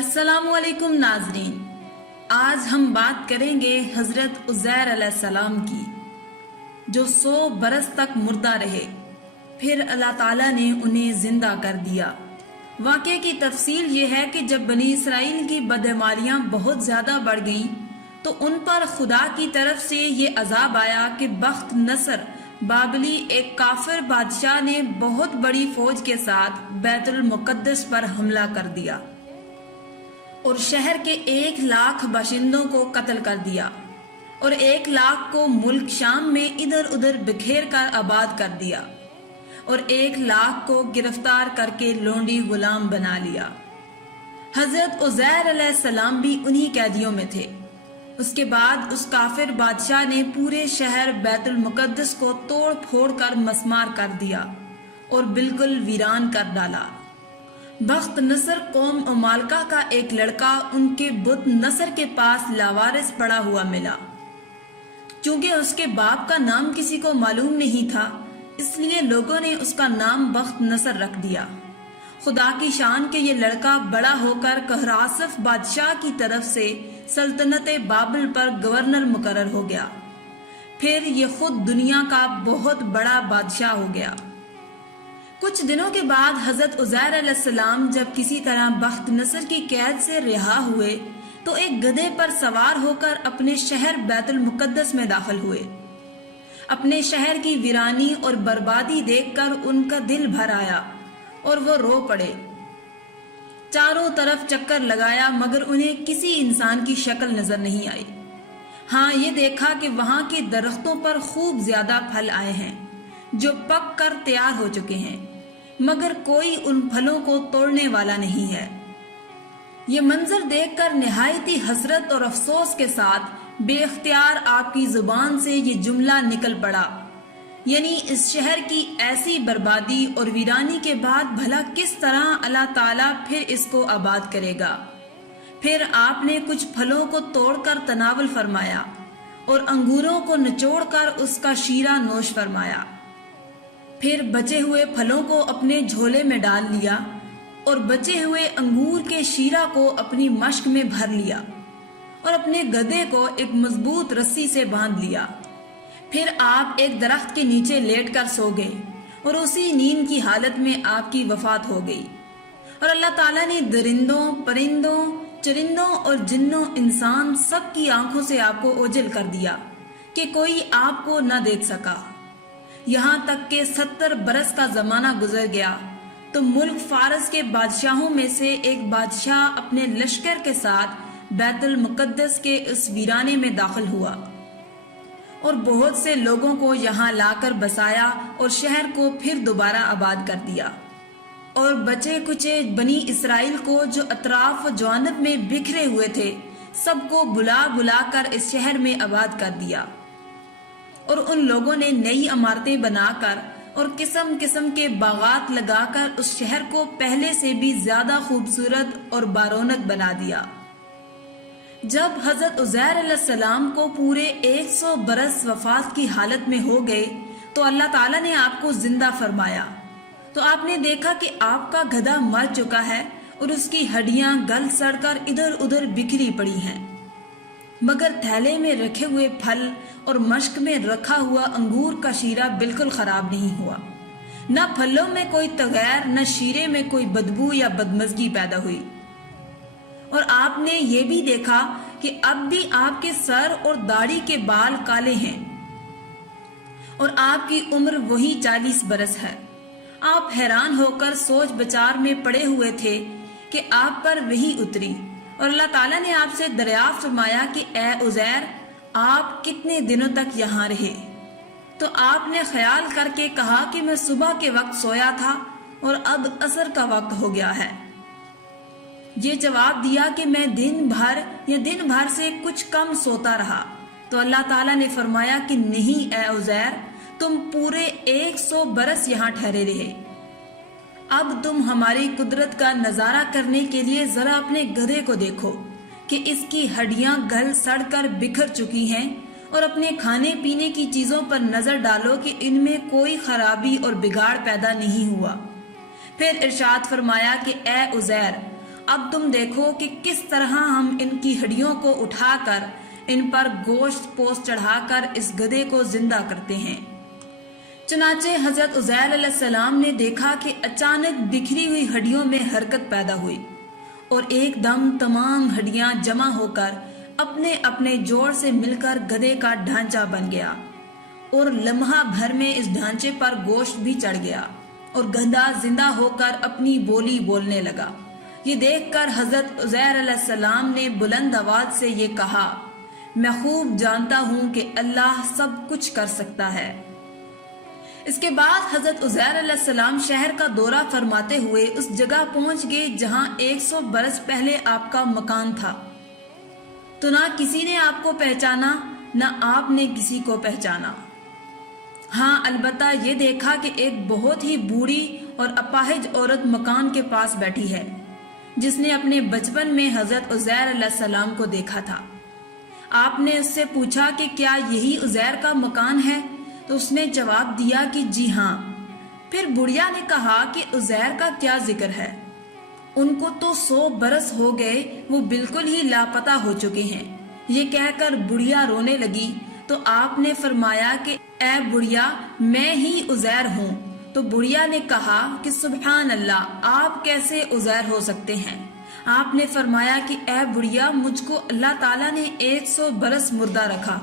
अस्सलाम वालेकुम नाजरीन। आज हम बात करेंगे हजरत उज़ैर अलैहिस्सलाम की, जो 100 बरस तक मुर्दा रहे, फिर अल्लाह ताला ने उन्हें जिंदा कर दिया। वाक़े की तफसील ये है कि जब बनी इसराइल की बदमालियाँ बहुत ज़्यादा बढ़ गईं तो उन पर खुदा की तरफ से ये अजाब आया कि बख्त नसर बाबली एक काफिर बादशाह ने बहुत बड़ी फौज के साथ बैतुल मुकद्दस पर हमला कर दिया और शहर के 1 लाख बाशिंदों को कत्ल कर दिया और 1 लाख को मुल्क शाम में इधर उधर बिखेर कर आबाद कर दिया और 1 लाख को गिरफ्तार करके लोंडी गुलाम बना लिया। हजरत उज़ैर अलैहिस्सलाम भी उन्हीं कैदियों में थे। उसके बाद उस काफिर बादशाह ने पूरे शहर बैतुल मुकद्दस को तोड़ फोड़ कर मस्मार कर दिया और बिल्कुल वीरान कर डाला। बख्त नसर कौम उमालका का एक लड़का उनके बुत नसर के पास लावारिस पड़ा हुआ मिला। चूंकि उसके बाप का नाम किसी को मालूम नहीं था, इसलिए लोगों ने उसका नाम बख्त नसर रख दिया। खुदा की शान के ये लड़का बड़ा होकर कहरासफ बादशाह की तरफ से सल्तनत बाबिल पर गवर्नर मुकर्रर हो गया। फिर ये खुद दुनिया का बहुत बड़ा बादशाह हो गया। कुछ दिनों के बाद हजरत उज़ैर अलैहिस्सलाम जब किसी तरह बख्त नसर की कैद से रिहा हुए तो एक गधे पर सवार होकर अपने शहर बैतुल मुकद्दस में दाखिल हुए। अपने शहर की वीरानी और बर्बादी देखकर उनका दिल भर आया और वो रो पड़े। चारों तरफ चक्कर लगाया मगर उन्हें किसी इंसान की शक्ल नजर नहीं आई। हाँ, ये देखा कि वहां के दरख्तों पर खूब ज्यादा फल आए हैं जो पक कर तैयार हो चुके हैं, मगर कोई उन फलों को तोड़ने वाला नहीं है। ये मंजर देखकर निहायती हसरत और अफसोस के साथ बेख्तियार आपकी जुबान से ये जुमला निकल पड़ा, यानी इस शहर की ऐसी बर्बादी और वीरानी के बाद भला किस तरह अल्लाह ताला फिर इसको आबाद करेगा। फिर आपने कुछ फलों को तोड़कर तनावल फरमाया और अंगूरों को निचोड़कर उसका शीरा नोश फरमाया। फिर बचे हुए फलों को अपने झोले में डाल लिया और बचे हुए अंगूर के शीरा को अपनी मश्क में भर लिया और अपने गधे को एक मजबूत रस्सी से बांध लिया। फिर आप एक दरख्त के नीचे लेटकर सो गए और उसी नींद की हालत में आपकी वफात हो गई। और अल्लाह ताला ने दरिंदों, परिंदों, चरिंदों और जिन्नों, इंसान सब की आंखों से आपको ओझल कर दिया कि कोई आपको न देख सका। यहाँ तक के 70 बरस का जमाना गुजर गया तो मुल्क फारस के बादशाहों में से एक बादशाह अपने लश्कर के साथ बैतुल मुकद्दस के उस वीराने में दाखिल हुआ और बहुत से लोगों को यहाँ लाकर बसाया और शहर को फिर दोबारा आबाद कर दिया। और बचे कुचे बनी इसराइल को जो अतराफ व जानब में बिखरे हुए थे, सबको बुला बुला कर इस शहर में आबाद कर दिया। और उन लोगों ने नई इमारतें बनाकर और किस्म किस्म के बागात लगाकर उस शहर को पहले से भी ज्यादा खूबसूरत और बारौनक बना दिया। जब हजरत उज़ैर अलैहिस्सलाम को पूरे 100 बरस वफात की हालत में हो गए तो अल्लाह ताला ने आपको जिंदा फरमाया। तो आपने देखा कि आपका गधा मर चुका है और उसकी हड्डियां गल सड़कर इधर उधर बिखरी पड़ी हैं, मगर थैले में रखे हुए फल और मश्क में रखा हुआ अंगूर का शीरा बिल्कुल खराब नहीं हुआ। न फलों में कोई तगैर, न शीरे में कोई बदबू या बदमजगी पैदा हुई। और आपने ये भी देखा कि अब भी आपके सर और दाढ़ी के बाल काले हैं और आपकी उम्र वही 40 बरस है। आप हैरान होकर सोच विचार में पड़े हुए थे कि आप पर वही उतरी और अल्लाह ताला ने आपसे दरियाफ्त फरमाया कि ए उज़ैर, आप कितने दिनों तक यहाँ रहे। तो आपने ख्याल करके कहा कि मैं सुबह के वक्त सोया था और अब असर का वक्त हो गया है। ये जवाब दिया कि मैं दिन भर से कुछ कम सोता रहा। तो अल्लाह ताला ने फरमाया कि नहीं ए उज़ैर, तुम पूरे 100 बरस यहाँ ठहरे रहे। अब तुम हमारी कुदरत का नजारा करने के लिए जरा अपने गधे को देखो कि इसकी हड्डियां गल सड़कर बिखर चुकी हैं और अपने खाने पीने की चीजों पर नजर डालो कि इनमें कोई खराबी और बिगाड़ पैदा नहीं हुआ। फिर इरशाद फरमाया कि ए उज़ैर, अब तुम देखो कि किस तरह हम इनकी हड्डियों को उठाकर इन पर गोश्त पोस्ट चढ़ाकर इस गधे को जिंदा करते हैं। चुनाचे हजरत उज़ैर अलैहिस्सलाम ने देखा कि अचानक बिखरी हुई हड्डियों में हरकत पैदा हुई और एकदम तमाम हड्डियां जमा होकर अपने अपने जोड़ से मिलकर गधे का ढांचा बन गया और लम्हा भर में इस ढांचे पर गोश्त भी चढ़ गया और गधा जिंदा होकर अपनी बोली बोलने लगा। ये देखकर हजरत उज़ैर अलैहिस्सलाम ने बुलंद आवाज से ये कहा, मैं खूब जानता हूँ कि अल्लाह सब कुछ कर सकता है। इसके बाद हजरत उज़ैर अलैहिस्सलाम शहर का दौरा फरमाते हुए उस जगह पहुंच गए जहां 100 बरस पहले आपका मकान था। तो ना किसी ने आपको पहचाना, ना आपने किसी को पहचाना। हाँ, अलबत्ता ये देखा कि एक बहुत ही बूढ़ी और अपाहिज औरत मकान के पास बैठी है, जिसने अपने बचपन में हजरत उज़ैर अलैहिस्सलाम को देखा था। आपने उससे पूछा कि क्या यही उज़ैर का मकान है? तो उसने जवाब दिया कि जी हाँ। फिर बुढ़िया ने कहा कि उज़ैर का क्या जिक्र है, उनको तो 100 बरस हो गए, वो बिल्कुल ही लापता हो चुके हैं। ये कहकर बुढ़िया रोने लगी तो आपने फरमाया कि ऐ बुढ़िया, मैं ही उज़ैर हूँ। तो बुढ़िया ने कहा कि सुभान अल्लाह, आप कैसे उज़ैर हो सकते हैं? आपने फरमाया कि ऐ बुढ़िया, मुझको अल्लाह ताला ने 100 बरस मुर्दा रखा,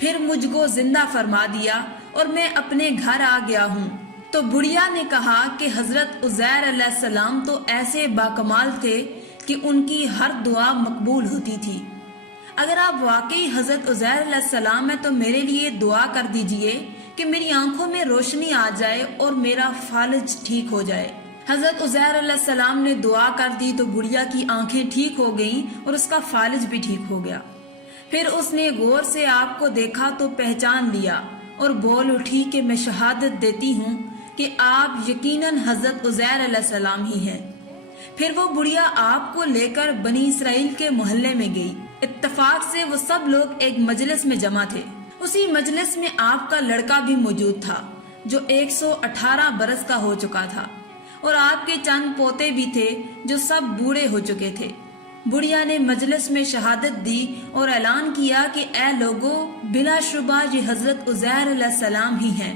फिर मुझको जिंदा फरमा दिया और मैं अपने घर आ गया हूँ। तो बुढ़िया ने कहा कि हजरत उज़ैर अलैहिस्सलाम तो ऐसे बाकमाल थे कि उनकी हर दुआ मकबूल होती थी। अगर आप वाकई हजरत उज़ैर अलैहिस्सलाम हैं तो मेरे लिए दुआ कर दीजिए कि मेरी आंखों में रोशनी आ जाए और मेरा फालिज ठीक हो जाए। हजरत उज़ैर अलैहिस्सलाम ने दुआ कर दी तो बुढ़िया की आंखें ठीक हो गईं और उसका फालिज भी ठीक हो गया। फिर उसने गौर से आपको देखा तो पहचान लिया और बोल उठी कि मैं शहादत देती हूँ कि आप यकीनन हजरत उज़ैर अलैहिस्सलाम ही हैं। फिर वो बुढ़िया आपको लेकर बनी इसराइल के मोहल्ले में गई। इत्तफाक से वो सब लोग एक मजलिस में जमा थे। उसी मजलिस में आपका लड़का भी मौजूद था जो 118 बरस का हो चुका था और आपके चंद पोते भी थे जो सब बूढ़े हो चुके थे। बुढ़िया ने मजलिस में शहादत दी और ऐलान किया कि ऐ लोगो, बिलाशुबा ये हजरत उज़ैर अलैहिस्सलाम ही हैं।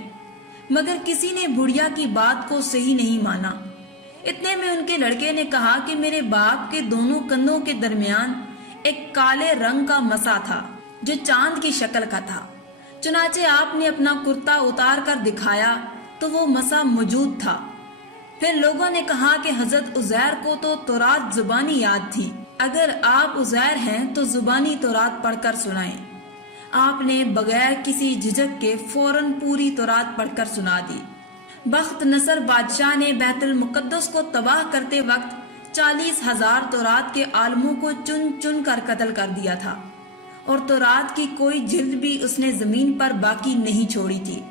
मगर किसी ने बुढ़िया की बात को सही नहीं माना। इतने में उनके लड़के ने कहा कि मेरे बाप के दोनों कंधों के दरमियान एक काले रंग का मसा था जो चांद की शक्ल का था। चुनाचे आपने अपना कुर्ता उतार कर दिखाया तो वो मसा मौजूद था। फिर लोगों ने कहा कि हजरत उज़ैर को तो तौरात जुबानी याद थी, अगर आप उज़ैर हैं तो जुबानी तौरात पढ़कर सुनाएं। आपने बगैर किसी झिझक के फौरन पूरी तौरात पढ़कर सुना दी। बख्त नसर बादशाह ने बैतुल मुक़द्दस को तबाह करते वक्त 40,000 तौरात के आलमों को चुन चुन कर कत्ल कर दिया था और तौरात की कोई जिल्द भी उसने जमीन पर बाकी नहीं छोड़ी थी।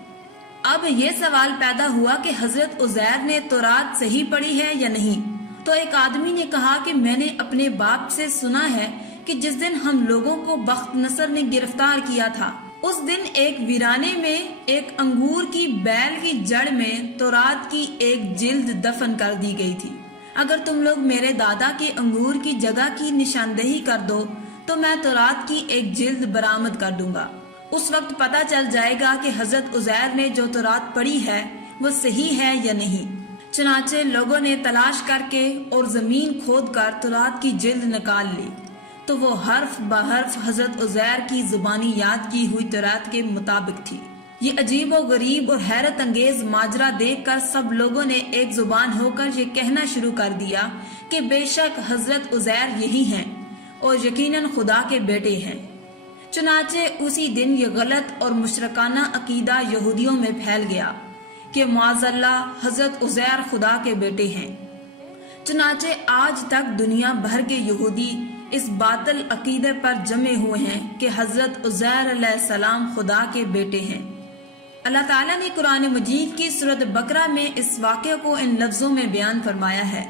अब ये सवाल पैदा हुआ कि हजरत उज़ैर ने तौरात सही पढ़ी है या नहीं। तो एक आदमी ने कहा कि मैंने अपने बाप से सुना है कि जिस दिन हम लोगों को बख्त नसर ने गिरफ्तार किया था, उस दिन एक वीराने में एक अंगूर की बैल की जड़ में तौरात की एक जिल्द दफन कर दी गई थी। अगर तुम लोग मेरे दादा के अंगूर की जगह की निशानदेही कर दो तो मैं तौरात की एक जिल्द बरामद कर दूंगा। उस वक्त पता चल जाएगा कि हजरत उज़ैर ने जो तौरात पढ़ी है वो सही है या नहीं। चुनाचे लोगों ने तलाश करके और जमीन खोद कर तौरात की जिल्द निकाल ली तो वो हर्फ बहर्फ हजरत उज़ैर की जुबानी याद की हुई तौरात के मुताबिक थी। ये अजीब और गरीब और हैरत अंगेज माजरा देखकर सब लोगों ने एक जुबान होकर ये कहना शुरू कर दिया कि बेशक हजरत उज़ैर यही हैं और यकीनन खुदा के बेटे हैं। चुनाचे उसी दिन ये गलत और मुशरकाना अकीदा यहूदियों में फैल गया कि माज़अल्लाह हजरत उज़ैर खुदा के बेटे हैं। चुनाचे आज तक दुनिया भर के यहूदी इस बातिल अकीदे पर जमे हुए हैं कि हजरत उज़ैर अलैहिस्सलाम खुदा के बेटे हैं। अल्लाह ताला ने कुरान मजीद की सूरत बकरा में इस वाक़े को इन लफ्जों में बयान फरमाया है,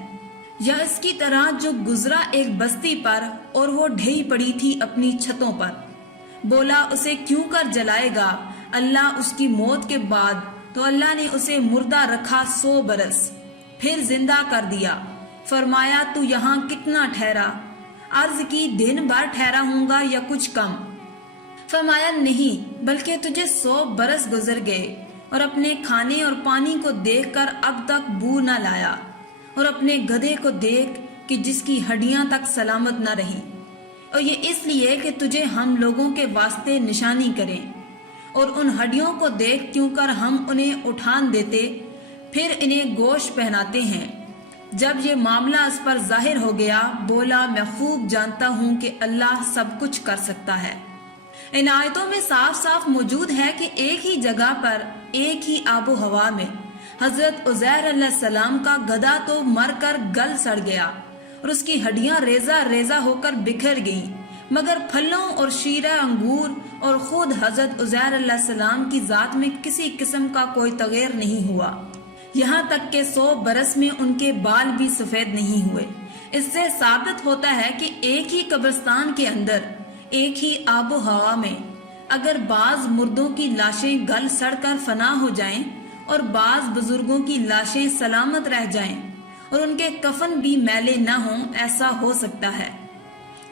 या इसकी तरह जो गुजरा एक बस्ती पर और वो ढही पड़ी थी अपनी छतों पर, बोला उसे क्यों कर जलाएगा अल्लाह उसकी मौत के बाद। तो अल्लाह ने उसे मुर्दा रखा 100 बरस, फिर जिंदा कर दिया, فرمایا تو یہاں کتنا ٹھہرا؟ عرض کی دن بھر ٹھہرا ہوں گا یا کچھ کم؟ فرمایا نہیں، بلکہ تجھے 100 برس گزر گئے اور اپنے کھانے اور پانی کو دیکھ کر اب تک بو نہ لایا، اور اپنے گدھے کو دیکھ کہ جس کی ہڈیاں تک سلامت نہ رہی، اور یہ اس لیے کہ تجھے ہم لوگوں کے واسطے نشانی کریں، اور ان ہڈیوں کو دیکھ کیوں کر ہم انہیں اٹھان دیتے پھر انہیں گوشت پہناتے ہیں۔ جب یہ معاملہ اس پر ظاہر ہو گیا بولا میں خوب جانتا ہوں کہ اللہ سب کچھ کر سکتا ہے۔ ان آیتوں میں صاف صاف موجود ہے کہ ایک ہی جگہ پر ایک ہی آب و ہوا میں حضرت عزیر علیہ السلام کا گدھا تو مر کر گل سڑ گیا اور اس کی ہڈیاں ریزہ ریزہ ہو کر بکھر گئیں، مگر پھلوں اور شیرہ انگور اور خود حضرت عزیر علیہ السلام کی ذات میں کسی قسم کا کوئی تغیر نہیں ہوا، یہاں تک کہ 100 برس میں ان کے بال بھی سفید نہیں ہوئے۔ اس سے ثابت ہوتا ہے کہ ایک ہی قبرستان کے اندر ایک ہی آب و ہوا میں اگر بعض مردوں کی لاشیں گل سڑ کر فنا ہو جائیں اور بعض بزرگوں کی لاشیں سلامت رہ جائیں اور ان کے کفن بھی میلے نہ ہوں، ایسا ہو سکتا ہے،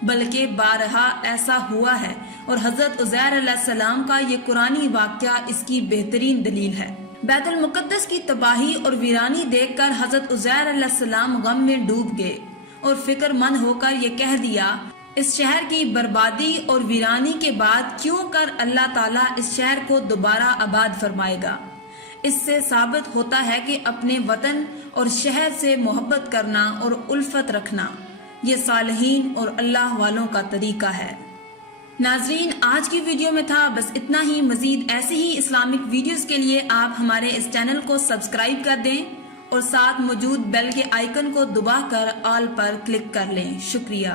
بلکہ بارہا ایسا ہوا ہے، اور حضرت عزیر علیہ السلام کا یہ قرآنی واقعہ اس کی بہترین دلیل ہے۔ بیت المقدس کی تباہی اور ویرانی دیکھ کر حضرت عزیر علیہ السلام غم میں ڈوب گئے اور فکر مند ہو کر یہ کہہ دیا اس شہر کی بربادی اور ویرانی کے بعد کیوں کر اللہ تعالیٰ اس شہر کو دوبارہ آباد فرمائے گا۔ اس سے ثابت ہوتا ہے کہ اپنے وطن اور شہر سے محبت کرنا اور الفت رکھنا یہ صالحین اور اللہ والوں کا طریقہ ہے۔ ناظرین، آج کی ویڈیو میں تھا بس اتنا ہی۔ مزید ایسی ہی اسلامک ویڈیوز کے لیے آپ ہمارے اس چینل کو سبسکرائب کر دیں اور ساتھ موجود بیل کے آئیکن کو دبا کر آل پر کلک کر لیں۔ شکریہ۔